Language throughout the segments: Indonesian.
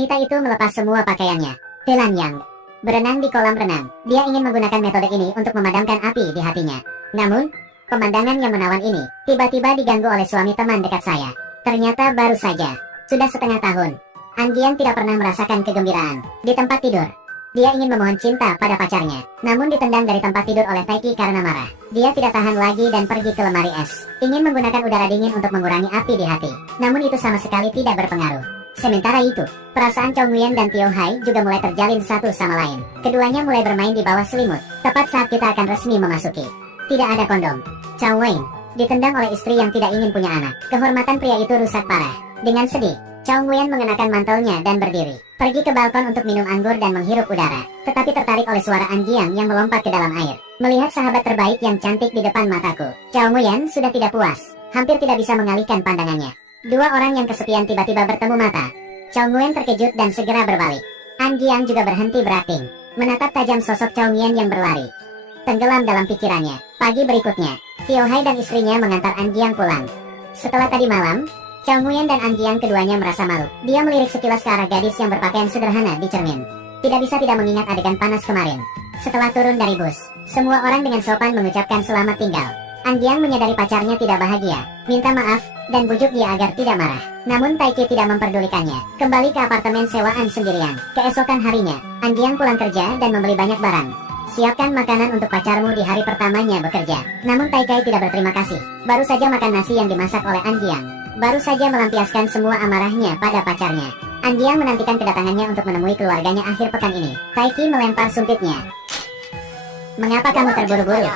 Wanita itu melepas semua pakaiannya. Telan Yang berenang di kolam renang. Dia ingin menggunakan metode ini untuk memadamkan api di hatinya. Namun, pemandangan yang menawan ini tiba-tiba diganggu oleh suami teman dekat saya. Ternyata baru saja, sudah setengah tahun, An Giang tidak pernah merasakan kegembiraan di tempat tidur. Dia ingin memohon cinta pada pacarnya, namun ditendang dari tempat tidur oleh Taiki karena marah. Dia tidak tahan lagi dan pergi ke lemari es. Ingin menggunakan udara dingin untuk mengurangi api di hati. Namun itu sama sekali tidak berpengaruh. Sementara itu, perasaan Chong Nguyen dan Tio Hai juga mulai terjalin satu sama lain. Keduanya mulai bermain di bawah selimut, tepat saat kita akan resmi memasuki. Tidak ada kondom. Chong Nguyen ditendang oleh istri yang tidak ingin punya anak. Kehormatan pria itu rusak parah. Dengan sedih, Chong Nguyen mengenakan mantelnya dan berdiri. Pergi ke balkon untuk minum anggur dan menghirup udara. Tetapi tertarik oleh suara An Giang yang melompat ke dalam air. Melihat sahabat terbaik yang cantik di depan mataku, Chong Nguyen sudah tidak puas. Hampir tidak bisa mengalihkan pandangannya. Dua orang yang kesepian tiba-tiba bertemu mata. Chong Nguyen terkejut dan segera berbalik. An Giang juga berhenti berakting, menatap tajam sosok Chong Nguyen yang berlari. Tenggelam dalam pikirannya. Pagi berikutnya, Tio Hai dan istrinya mengantar An Giang pulang. Setelah tadi malam, Chong Nguyen dan An Giang keduanya merasa malu. Dia melirik sekilas ke arah gadis yang berpakaian sederhana di cermin. Tidak bisa tidak mengingat adegan panas kemarin. Setelah turun dari bus, semua orang dengan sopan mengucapkan selamat tinggal. An Giang menyadari pacarnya tidak bahagia, minta maaf, dan bujuk dia agar tidak marah. Namun Taiki tidak memperdulikannya. Kembali ke apartemen sewaan sendirian. Keesokan harinya, An Giang pulang kerja dan membeli banyak barang. Siapkan makanan untuk pacarmu di hari pertamanya bekerja. Namun Taikai tidak berterima kasih. Baru saja makan nasi yang dimasak oleh An Giang. Baru saja melampiaskan semua amarahnya pada pacarnya. An Giang menantikan kedatangannya untuk menemui keluarganya akhir pekan ini. Taiki melempar sumpitnya. Mengapa kamu terburu-buru?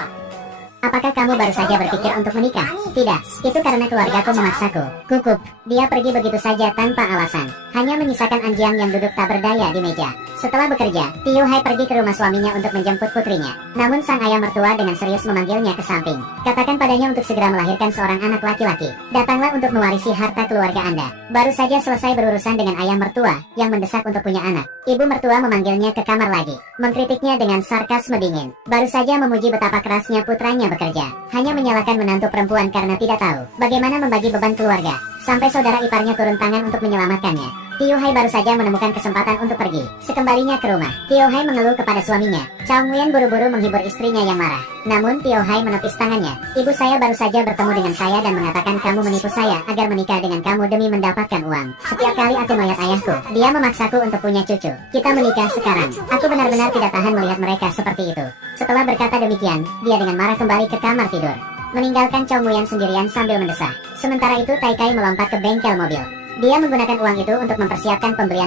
Apakah kamu baru saja berpikir untuk menikah? Tidak, itu karena keluargaku memaksaku. Kukup, dia pergi begitu saja tanpa alasan. Hanya menyisakan An Giang yang duduk tak berdaya di meja. Setelah bekerja, Tio Hai pergi ke rumah suaminya untuk menjemput putrinya. Namun sang ayah mertua dengan serius memanggilnya ke samping. Katakan padanya untuk segera melahirkan seorang anak laki-laki. Datanglah untuk mewarisi harta keluarga Anda. Baru saja selesai berurusan dengan ayah mertua yang mendesak untuk punya anak. Ibu mertua memanggilnya ke kamar lagi. Mengkritiknya dengan sarkasme dingin. Baru saja memuji betapa kerasnya putranya bekerja. Hanya menyalahkan menantu perempuan karena tidak tahu bagaimana membagi beban keluarga. Sampai saudara iparnya turun tangan untuk menyelamatkannya. Tio Hai baru saja menemukan kesempatan untuk pergi. Sekembalinya ke rumah, Tio Hai mengeluh kepada suaminya. Chong Nguyen buru-buru menghibur istrinya yang marah. Namun Tio Hai menepis tangannya. Ibu saya baru saja bertemu dengan saya dan mengatakan kamu menipu saya agar menikah dengan kamu demi mendapatkan uang. Setiap kali aku melihat ayahku, dia memaksaku untuk punya cucu. Kita menikah sekarang. Aku benar-benar tidak tahan melihat mereka seperti itu. Setelah berkata demikian, dia dengan marah kembali ke kamar tidur, meninggalkan Chong Nguyen sendirian sambil mendesah. Sementara itu Taikai melompat ke bengkel mobil. Dia menggunakan uang itu untuk mempersiapkan pembelian